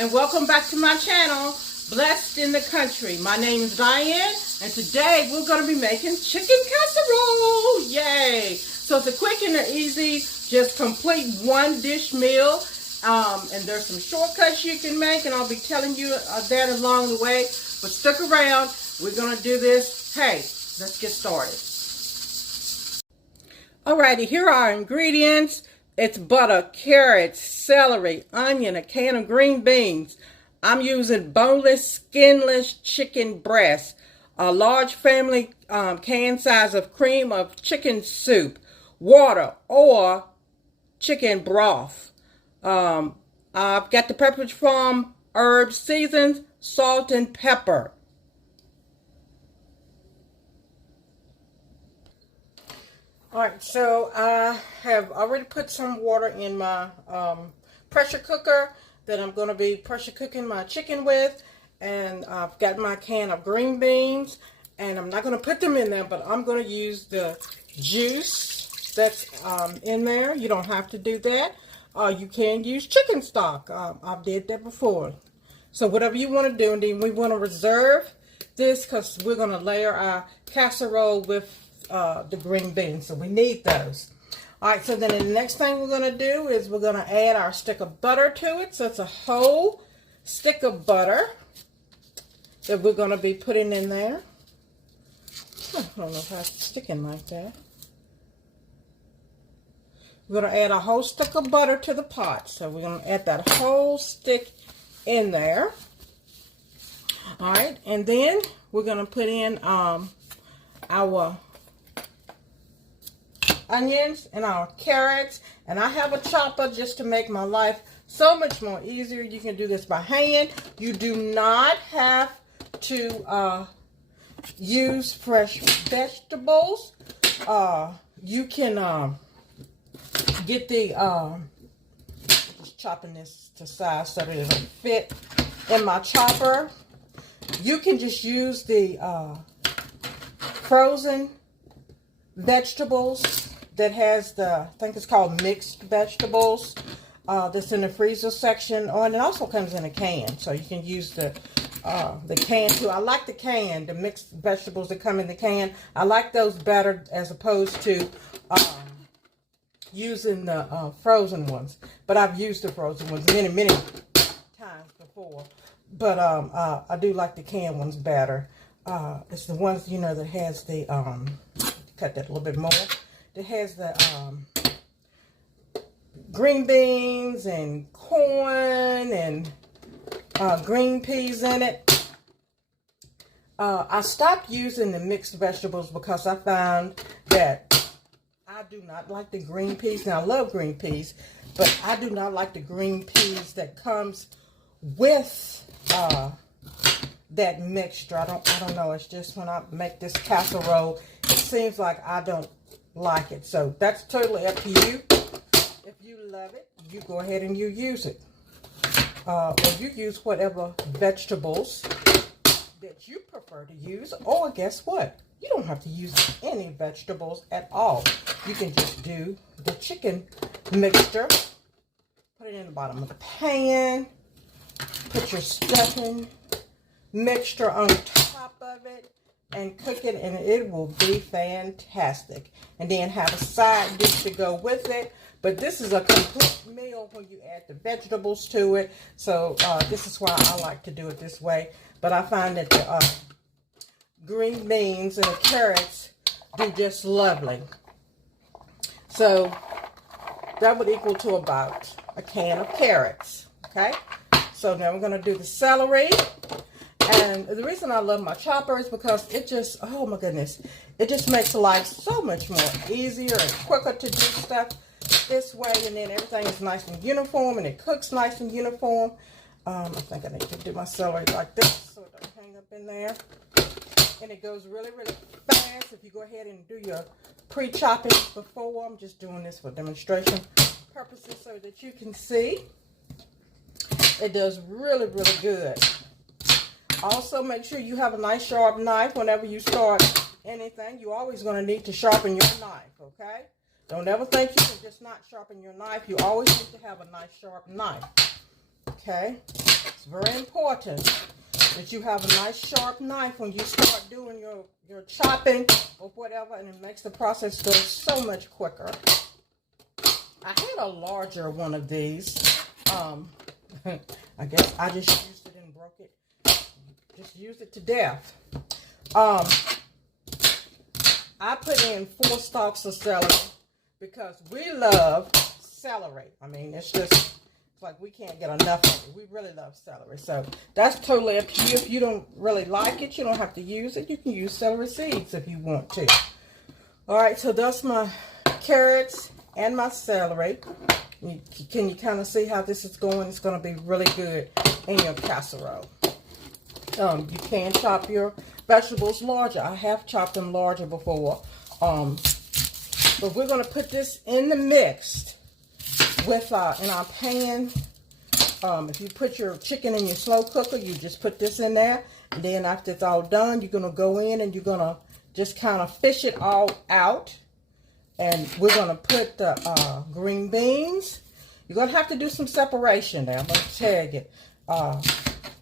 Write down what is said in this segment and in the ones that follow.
and welcome back to my channel, Blessed in the Country. My name is Diane, and today we're going to be making chicken casserole. Yay! So it's a quick and easy, just complete one dish meal. And there's some shortcuts you can make, and I'll be telling you that along the way. But stick around. We're going to do this. Hey, let's get started. Alrighty, here are our ingredients. It's butter, carrots, celery, onion, a can of green beans. I'm using boneless, skinless chicken breast, a large family can size of cream of chicken soup, water or chicken broth. I've got the peppers from herbs, seasons, salt, and pepper. Alright, so I have already put some water in my pressure cooker that I'm going to be pressure cooking my chicken with. And I've got my can of green beans. And I'm not going to put them in there, but I'm going to use the juice that's in there. You don't have to do that. You can use chicken stock. I've did that before. So whatever you want to do. And then we want to reserve this because we're going to layer our casserole with the green beans, so we need those. Alright, so then the next thing we're going to do is we're going to add our stick of butter to it. So it's a whole stick of butter that we're going to be putting in there. I don't know if I stick in like that. We're going to add a whole stick of butter to the pot. So we're going to add that whole stick in there. Alright, and then we're going to put in our onions and our carrots, and I have a chopper just to make my life so much more easier. You can do this by hand. You do not have to use fresh vegetables. You can get the just chopping this to size so that it'll fit in my chopper. You can just use the frozen vegetables that has the, I think it's called mixed vegetables, that's in the freezer section. Oh, and it also comes in a can, so you can use the can too. I like the can, the mixed vegetables that come in the can. I like those better as opposed to using the frozen ones. But I've used the frozen ones many times before. But I do like the canned ones better. It's the ones, you know, that has the cut that a little bit more. It has the green beans and corn and green peas in it. I stopped using the mixed vegetables because I found that I do not like the green peas. Now I love green peas, but I do not like the green peas that comes with that mixture. I don't know. It's just when I make this casserole, it seems like I don't like it. So that's totally up to you. If you love it, you go ahead and you use it. Or you use whatever vegetables that you prefer to use. Or guess what? You don't have to use any vegetables at all. You can just do the chicken mixture. Put it in the bottom of the pan. Put your stuffing mixture on top of it and cook it, and it will be fantastic. And then have a side dish to go with it. But this is a complete meal when you add the vegetables to it. So this is why I like to do it this way. But I find that the green beans and the carrots do just lovely. So that would equal to about a can of carrots. Okay. So now we're going to do the celery. And the reason I love my chopper is because it just, oh my goodness, it just makes life so much more easier and quicker to do stuff this way. And then everything is nice and uniform, and it cooks nice and uniform. I think I need to do my celery like this so it doesn't hang up in there. And it goes really fast if you go ahead and do your pre-chopping before. I'm just doing this for demonstration purposes so that you can see. It does really good. Also, make sure you have a nice sharp knife whenever you start anything. You're always going to need to sharpen your knife, okay? Don't ever think you can just not sharpen your knife. You always need to have a nice sharp knife. Okay, it's very important that you have a nice sharp knife when you start doing your chopping or whatever, and it makes the process go so much quicker. I had a larger one of these. I guess I just used it and broke it. Just used it to death. I put in 4 stalks of celery because we love celery. I mean, it's like we can't get enough of it. We really love celery. So that's totally up to you. If you don't really like it, you don't have to use it. You can use celery seeds if you want to. All right, so that's my carrots and my celery. Can you kind of see how this is going? It's going to be really good in your casserole. You can chop your vegetables larger. I have chopped them larger before. But we're going to put this in the mix with in our pan. If you put your chicken in your slow cooker, you just put this in there. And then after it's all done, you're going to go in and you're going to just kind of fish it all out. And we're going to put the green beans. You're going to have to do some separation there. I'm going to tell you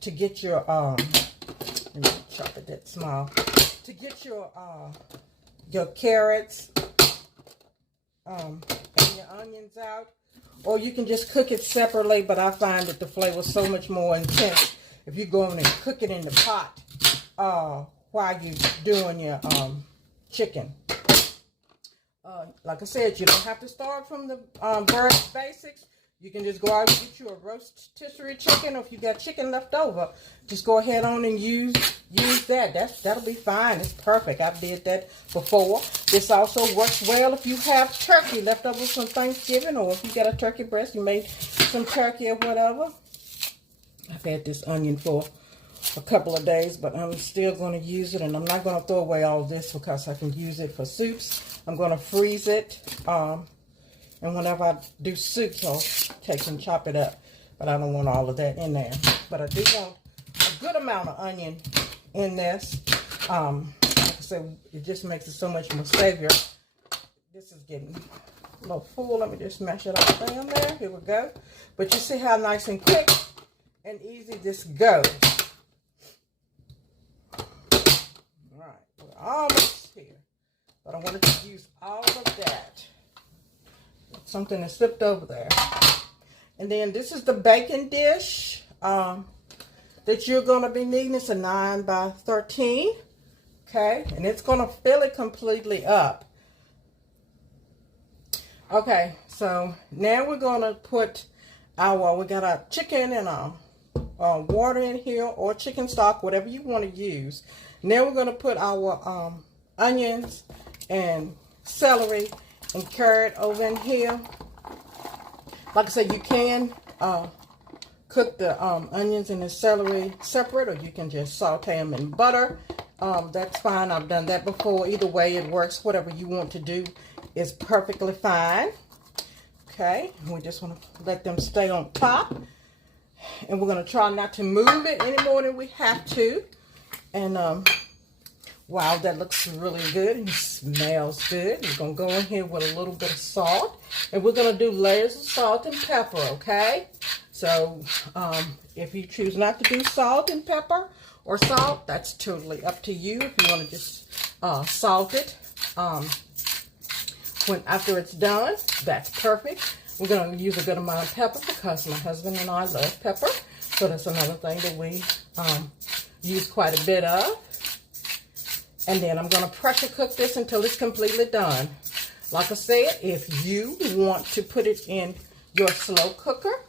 to get your, let me chop it that small. To get your carrots and your onions out. Or you can just cook it separately, but I find that the flavor is so much more intense if you go in and cook it in the pot while you're doing your chicken. Like I said, you don't have to start from the very basics. You can just go out and get you a rotisserie chicken, or if you got chicken left over, just go ahead on and use that. That'll be fine. It's perfect. I did that before. This also works well if you have turkey left over from Thanksgiving, or if you got a turkey breast, you made some turkey or whatever. I've had this onion for a couple of days, but I'm still going to use it, and I'm not going to throw away all this because I can use it for soups. I'm going to freeze it, and whenever I do soups, I'll take and chop it up, but I don't want all of that in there. But I do want a good amount of onion in this. Like I said, it just makes it so much more savory. This is getting a little full. Let me just mash it all down there. Here we go. But you see how nice and quick and easy this goes. All right, we're almost here. But I wanted to use all of that. Something that slipped over there. And then this is the baking dish that you're going to be needing. It's a 9 by 13. Okay, and it's going to fill it completely up. Okay, so now we're going to put we got our chicken and water in here, or chicken stock, whatever you want to use. Now we're going to put our onions and celery and carrot over in here. Like I said, you can cook the onions and the celery separate, or you can just saute them in butter. That's fine. I've done that before. Either way, it works. Whatever you want to do is perfectly fine. Okay, we just want to let them stay on top. And we're going to try not to move it any more than we have to. And wow, that looks really good. It smells good. We're going to go in here with a little bit of salt. And we're going to do layers of salt and pepper, okay? So if you choose not to do salt and pepper or salt, that's totally up to you. If you want to just salt it after it's done, that's perfect. We're going to use a good amount of pepper because my husband and I love pepper. So that's another thing that we use quite a bit of. And then I'm going to pressure cook this until it's completely done. Like I said, if you want to put it in your slow cooker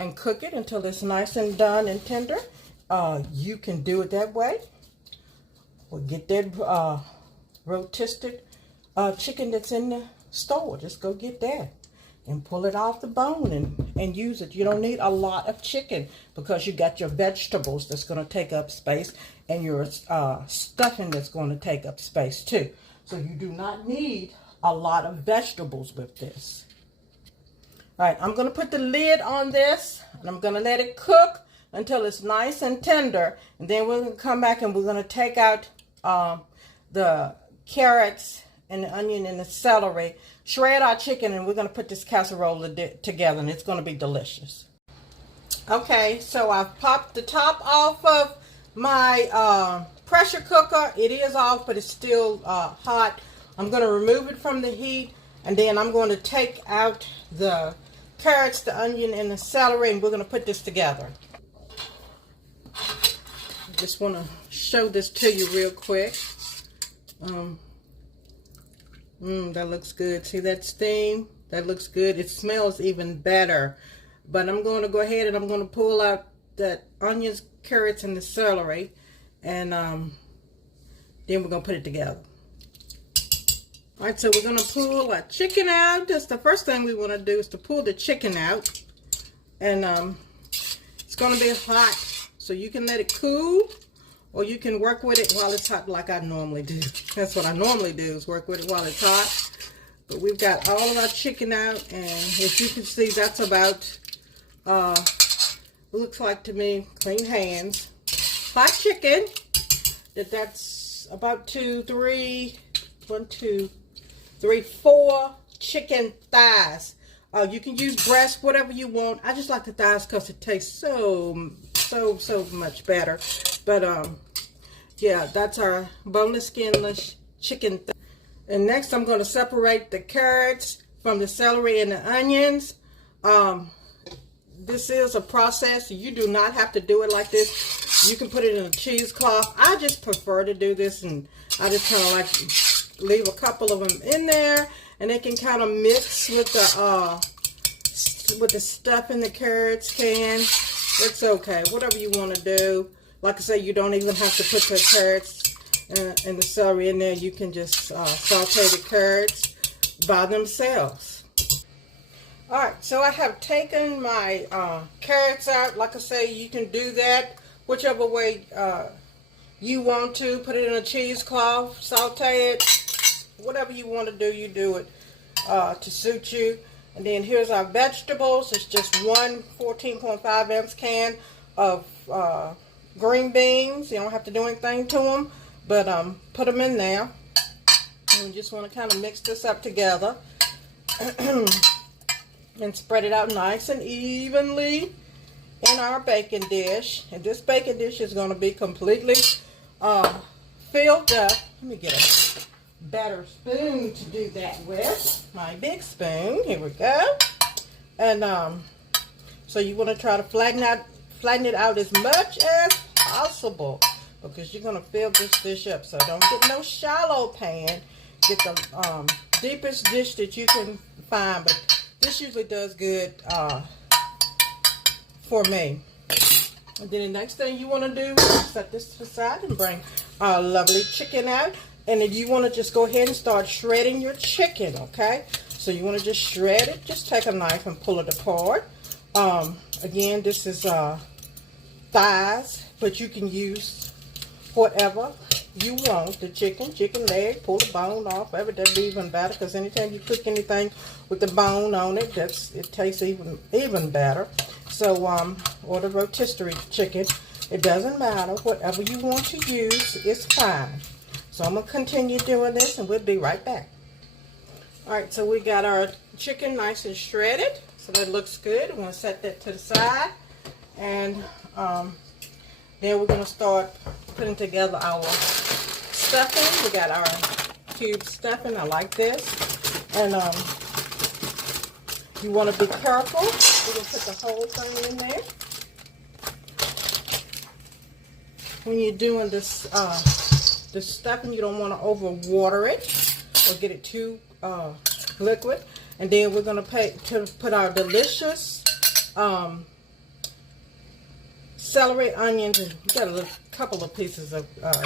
and cook it until it's nice and done and tender, you can do it that way. Or get that rotisserie chicken that's in the store. Just go get that and pull it off the bone and use it. You don't need a lot of chicken because you got your vegetables that's going to take up space and your stuffing that's going to take up space too. So you do not need a lot of vegetables with this. All right, I'm going to put the lid on this and I'm going to let it cook until it's nice and tender. And then we're going to come back and we're going to take out the carrots and the onion and the celery, shred our chicken, and we're going to put this casserole together, and it's going to be delicious. Okay, so I've popped the top off of my pressure cooker. It is off, but it's still hot. I'm going to remove it from the heat, and then I'm going to take out the carrots, the onion, and the celery, and we're going to put this together. I just want to show this to you real quick. That looks good. See that steam? That looks good. It smells even better. But I'm going to go ahead and I'm going to pull out the onions, carrots, and the celery, and then we're going to put it together. All right, so we're going to pull our chicken out. That's the first thing we want to do, is to pull the chicken out. And it's going to be hot, so you can let it cool, or you can work with it while it's hot like I normally do. That's what I normally do, is work with it while it's hot. But we've got all of our chicken out, and as you can see, that's about, looks like to me, clean hands, hot chicken. That's about 4 chicken thighs. You can use breast, whatever you want. I just like the thighs because it tastes so much better. But yeah, that's our boneless, skinless chicken thigh. And next, I'm going to separate the carrots from the celery and the onions. This is a process. You do not have to do it like this. You can put it in a cheesecloth. I just prefer to do this, and I just kind of like leave a couple of them in there, and they can kind of mix with the stuff in the carrots can. It's okay, whatever you want to do. Like I say, you don't even have to put the carrots and the celery in there. You can just saute the carrots by themselves. Alright, so I have taken my carrots out. Like I say, you can do that whichever way you want to. Put it in a cheesecloth, saute it, whatever you want to do, you do it to suit you. And then here's our vegetables. It's just one 14.5 ounce can of green beans. You don't have to do anything to them, but put them in there. And we just want to kind of mix this up together and spread it out nice and evenly in our baking dish. And this baking dish is going to be completely filled up. Let me get a better spoon to do that with. My big spoon. Here we go. And so you want to try to flatten it out as much as possible, because you're going to fill this dish up. So don't get no shallow pan. Get the deepest dish that you can find, but this usually does good for me. And then the next thing you want to do is set this to the side and bring our lovely chicken out. And then you want to just go ahead and start shredding your chicken, okay? So you want to just shred it. Just take a knife and pull it apart. Again, this is thighs, but you can use whatever you want. The chicken leg, pull the bone off. That'd be even better, because anytime you cook anything with the bone on it, it tastes even better. So, or the rotisserie chicken, it doesn't matter. Whatever you want to use is fine. So I'm going to continue doing this, and we'll be right back. Alright, so we got our chicken nice and shredded. So that looks good. We're going to set that to the side. And then we're going to start putting together our stuffing. We got our cube stuffing. I like this. And you want to be careful. We're going to put the whole thing in there. When you're doing this the stuffing, you don't want to over water it or get it too liquid. And then we're going to put our delicious celery, onions, and we got a couple of pieces of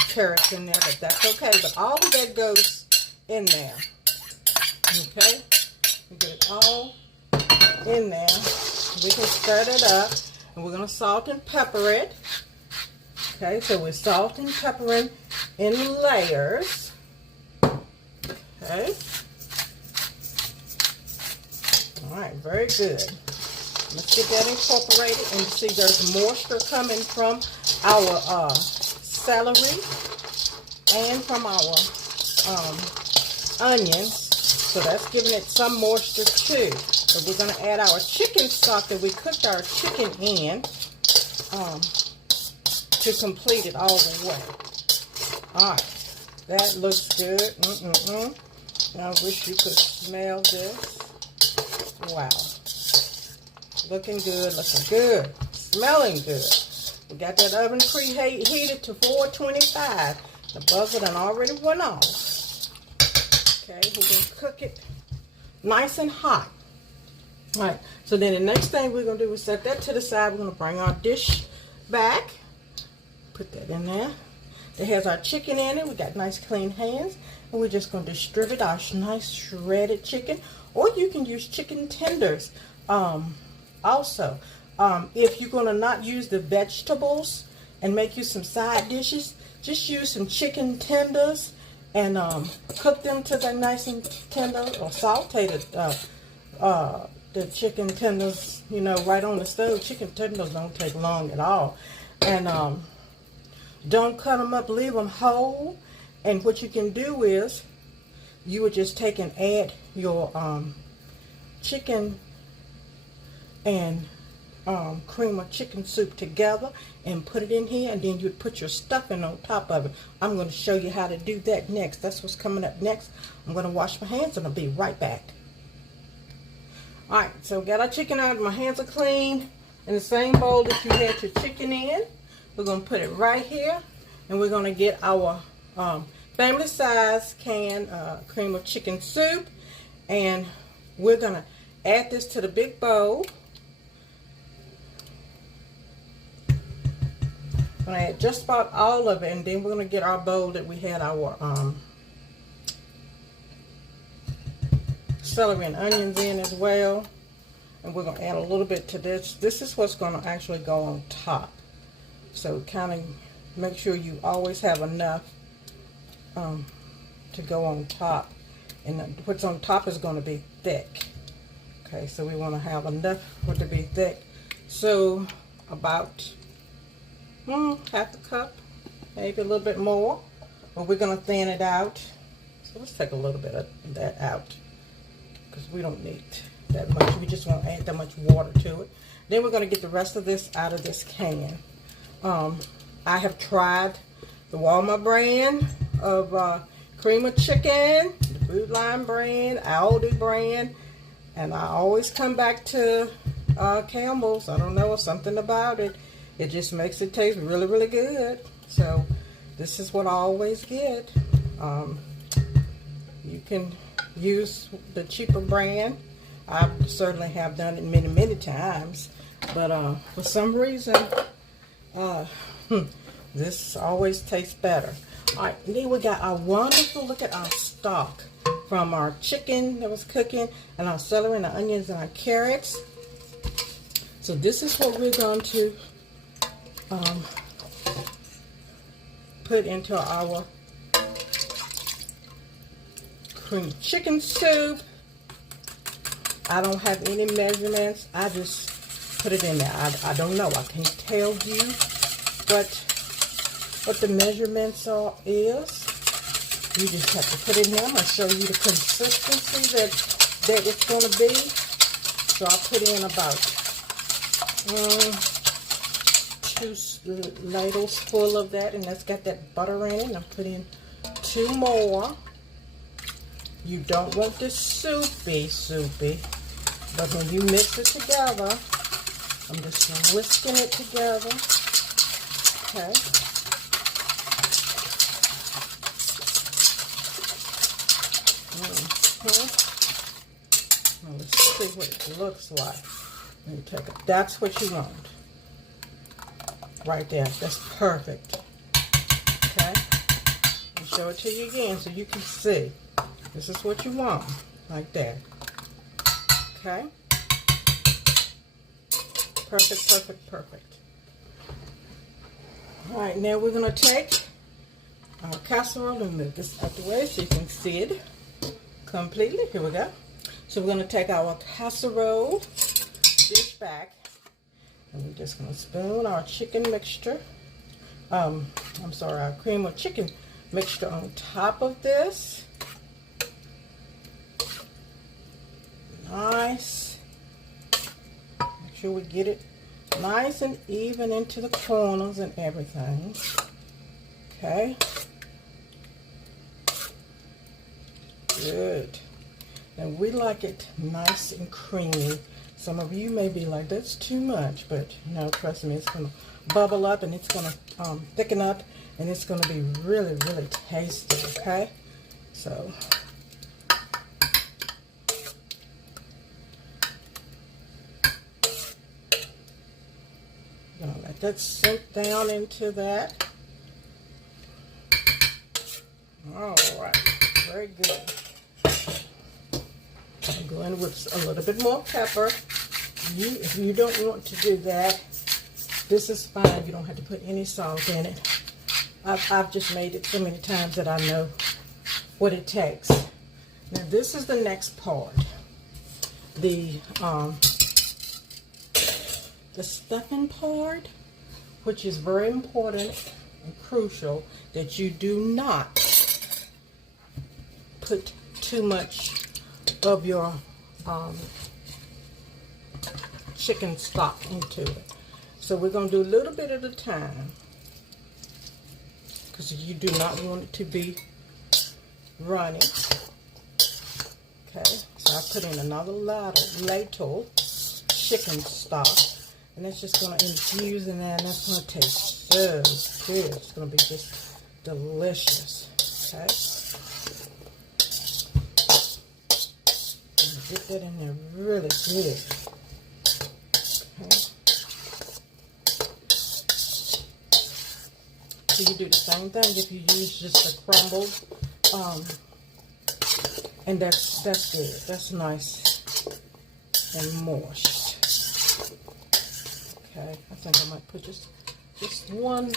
carrots in there, but that's okay. But all of that goes in there. Okay, we get it all in there. We can stir it up, and we're going to salt and pepper it. Okay, so we're salt and peppering in layers. Okay. Alright, very good. Let's get that incorporated. And you see there's moisture coming from our celery and from our onions. So that's giving it some moisture too. So we're going to add our chicken stock that we cooked our chicken in to complete it all the way. All right. That looks good. I wish you could smell this. Wow. Looking good, smelling good. We got that oven preheated to 425. The buzzer done already went off. Okay, we're going to cook it nice and hot. All right, so then the next thing we're going to do is set that to the side. We're going to bring our dish back. Put that in there. It has our chicken in it. We got nice clean hands. And we're just going to distribute our nice shredded chicken. Or you can use chicken tenders also. If you're going to not use the vegetables and make you some side dishes, just use some chicken tenders and cook them to the nice and tender, or saute the chicken tenders, you know, right on the stove. Chicken tenders don't take long at all. And don't cut them up, leave them whole. And what you can do is you would just take and add your chicken and cream of chicken soup together and put it in here, and then you'd put your stuffing on top of it. I'm going to show you how to do that next. That's what's coming up next. I'm going to wash my hands and I'll be right back. Alright, so got our chicken out. My hands are clean. In the same bowl that you had your chicken in, we're going to put it right here, and we're going to get our family size can cream of chicken soup, and we're going to add this to the big bowl. I'm going to add just about all of it, and then we're going to get our bowl that we had our celery and onions in as well, and we're going to add a little bit to this. This is what's going to actually go on top. So kind of make sure you always have enough to go on top, and what's on top is going to be thick. Okay, so we want to have enough for it to be thick. So about half a cup, maybe a little bit more, but we're going to thin it out. So let's take a little bit of that out, because we don't need that much. We just won't add that much water to it. Then we're going to get the rest of this out of this can. I have tried the Walmart brand of cream of chicken, the Food Line brand, Aldi brand, and I always come back to Campbell's. I don't know, something about it. It just makes it taste really, really good. So this is what I always get. You can use the cheaper brand. I certainly have done it many, many times, but for some reason, this always tastes better. All right, and then we got our wonderful, look at our stock from our chicken that was cooking, and our celery and the onions and our carrots. So this is what we're going to put into our cream chicken soup. I don't have any measurements. I just put it in there. I don't know. I can't tell you what the measurements is. You just have to put it in here. I'm going to show you the consistency that it's going to be. So I put in about 2 ladles full of that, and that's got that butter in it. And I put in 2 more. You don't want this soupy, but when you mix it together, I'm just whisking it together. Okay. Now let's see what it looks like. Let me take it. That's what you want. Right there. That's perfect. Okay. I'll show it to you again so you can see. This is what you want. Like that. Okay. Perfect, perfect, perfect. Alright, now we're going to take our casserole and move this out the way so you can see it completely. Here we go. So we're going to take our casserole dish back, and we're just going to spoon our chicken mixture. Our cream of chicken mixture on top of this. nice. Make sure we get it nice and even into the corners and everything. Okay. Good. And we like it nice and creamy. Some of you may be like, that's too much, but no, trust me, it's going to bubble up and it's going to thicken up, and it's going to be really, really tasty, okay? So, I'm going to let that sink down into that. All right, very good. I'm going with a little bit more pepper. If you don't want to do that, this is fine. You don't have to put any salt in it. I've just made it so many times that I know what it takes. Now this is the next part. The stuffing part, which is very important and crucial, that you do not put too much of your chicken stock into it. So we're going to do a little bit at a time, because you do not want it to be runny. Okay, so I put in another ladle chicken stock, and it's just going to infuse in there, and that's going to taste so good. It's going to be just delicious. Okay. Get that in there really good. Okay. So you do the same thing if you use just the crumbled, and that's good. That's nice and moist. Okay, I think I might put just one,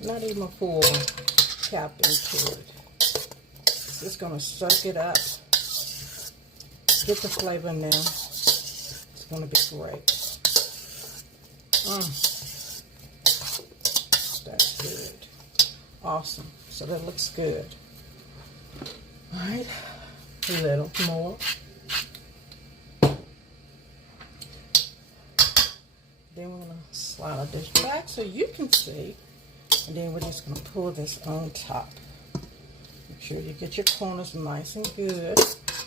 not even a full cap into it. It's gonna soak it up. Get the flavor in there. It's going to be great. That's good. Awesome. So that looks good. All right. A little more. Then we're going to slide our dish back so you can see. And then we're just going to pull this on top. Make sure you get your corners nice and good.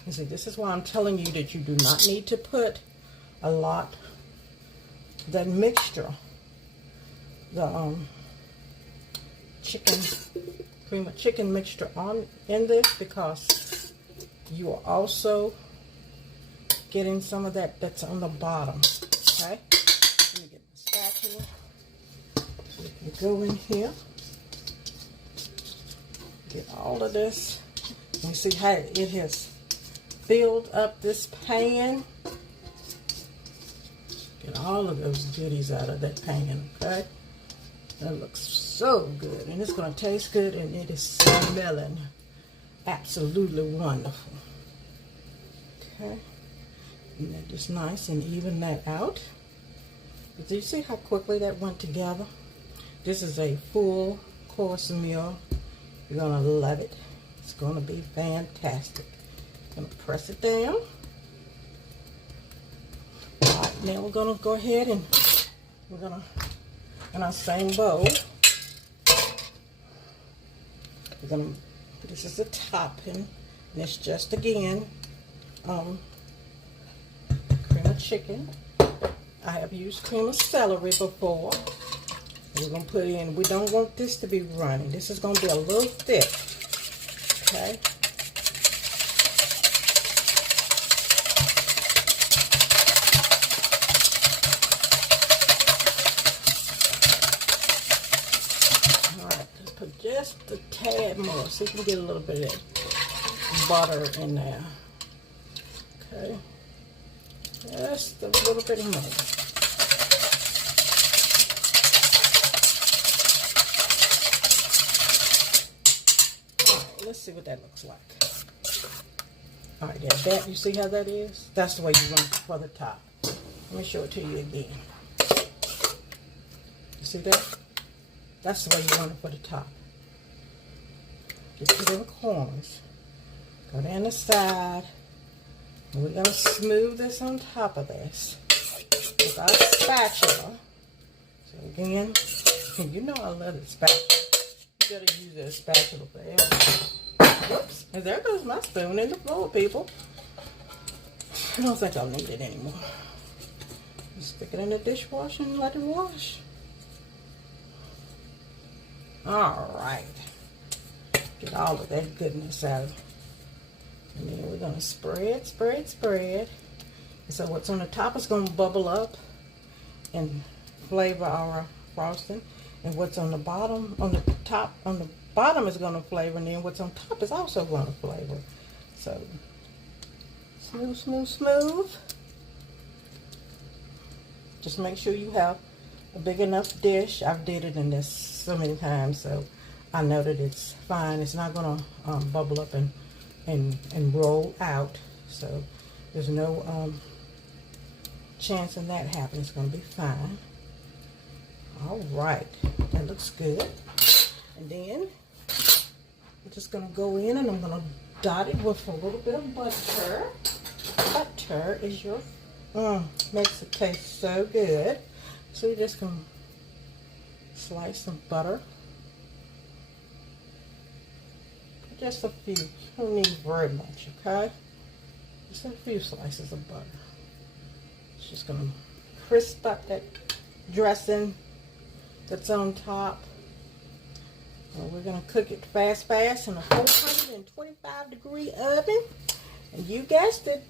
You see, this is why I'm telling you that you do not need to put a lot, that mixture, the cream of chicken mixture in this, because you are also getting some of that's on the bottom. Okay, let me get the spatula. You go in here, get all of this, and you see how it has filled up this pan. Get all of those goodies out of that pan, okay? That looks so good, and it's going to taste good, and it is smelling absolutely wonderful. Okay, and that is nice and even that out. But do you see how quickly that went together? This is a full course meal. You're going to love it. It's going to be fantastic. I'm going to press it down. All right, now we're going to go ahead and we're going to, in our same bowl, we're going to, this is the topping, and it's just, again, cream of chicken. I have used cream of celery before. We're going to put in, we don't want this to be runny. This is going to be a little thick, okay? Just a tad more, so you can get a little bit of butter in there. Okay, just a little bit more. All right, let's see what that looks like. All right, that, you see how that is? That's the way you want it for the top. Let me show it to you again. You see that? That's the way you want it for the top. Get to the corners. Go down the side. We're going to smooth this on top of this with our spatula. So again, you know I love the spatula. You gotta use a spatula for everything. Whoops, and there goes my spoon in the floor, people. I don't think I'll need it anymore. Just stick it in the dishwasher and let it wash. Alright. Get all of that goodness out. And then we're going to spread, spread, spread. And so what's on the top is going to bubble up and flavor our frosting. And what's on the bottom, on the bottom is going to flavor. And then what's on top is also going to flavor. So, smooth, smooth, smooth. Just make sure you have a big enough dish. I've did it in this so many times, so I know that it's fine. It's not going to bubble up and roll out, so there's no chance in that happening. It's going to be fine. All right, that looks good. And then I'm just going to go in and I'm going to dot it with a little bit of butter. Butter is your makes it taste so good. So you're just going to slice some butter. Just a few. You don't need very much, okay? Just a few slices of butter. It's just going to crisp up that dressing that's on top. And we're going to cook it fast in a 425-degree oven. And you guessed it.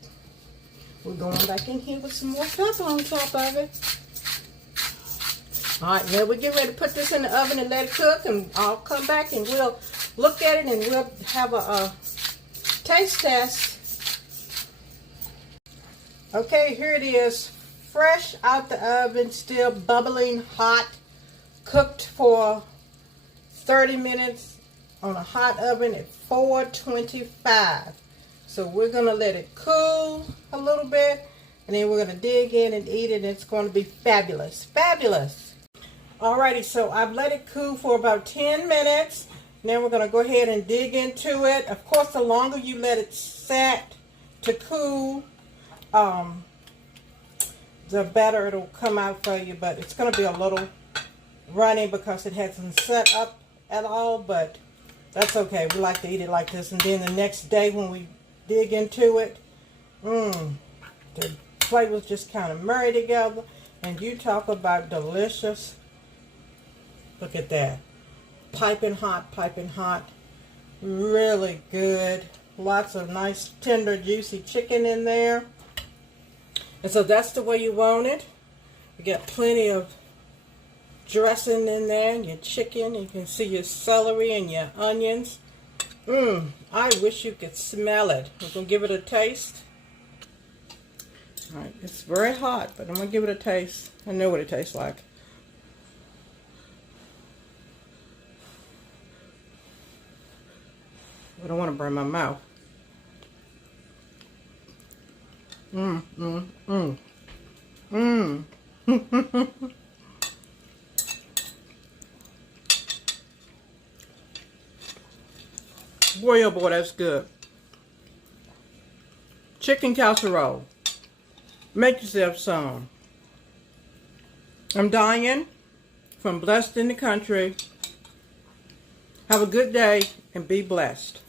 We're going back in here with some more pepper on top of it. Alright, now we get ready to put this in the oven and let it cook. And I'll come back and we'll look at it and we'll have a taste test. Okay, here it is. Fresh out the oven, still bubbling hot. Cooked for 30 minutes on a hot oven at 425. So we're going to let it cool a little bit. And then we're going to dig in and eat it. And it's going to be fabulous. Fabulous. Alrighty, so I've let it cool for about 10 minutes. Now we're going to go ahead and dig into it. Of course, the longer you let it set to cool, the better it'll come out for you. But it's going to be a little runny because it hasn't set up at all. But that's okay. We like to eat it like this. And then the next day when we dig into it, the flavors just kind of marry together. And you talk about delicious. Look at that. Piping hot, really good. Lots of nice, tender, juicy chicken in there. And so that's the way you want it. You got plenty of dressing in there, and your chicken. You can see your celery and your onions. I wish you could smell it. We're going to give it a taste. All right, it's very hot, but I'm going to give it a taste. I know what it tastes like. I don't want to burn my mouth. Boy, oh boy, that's good. Chicken casserole. Make yourself some. I'm Diane from Blessed in the Country. Have a good day and be blessed.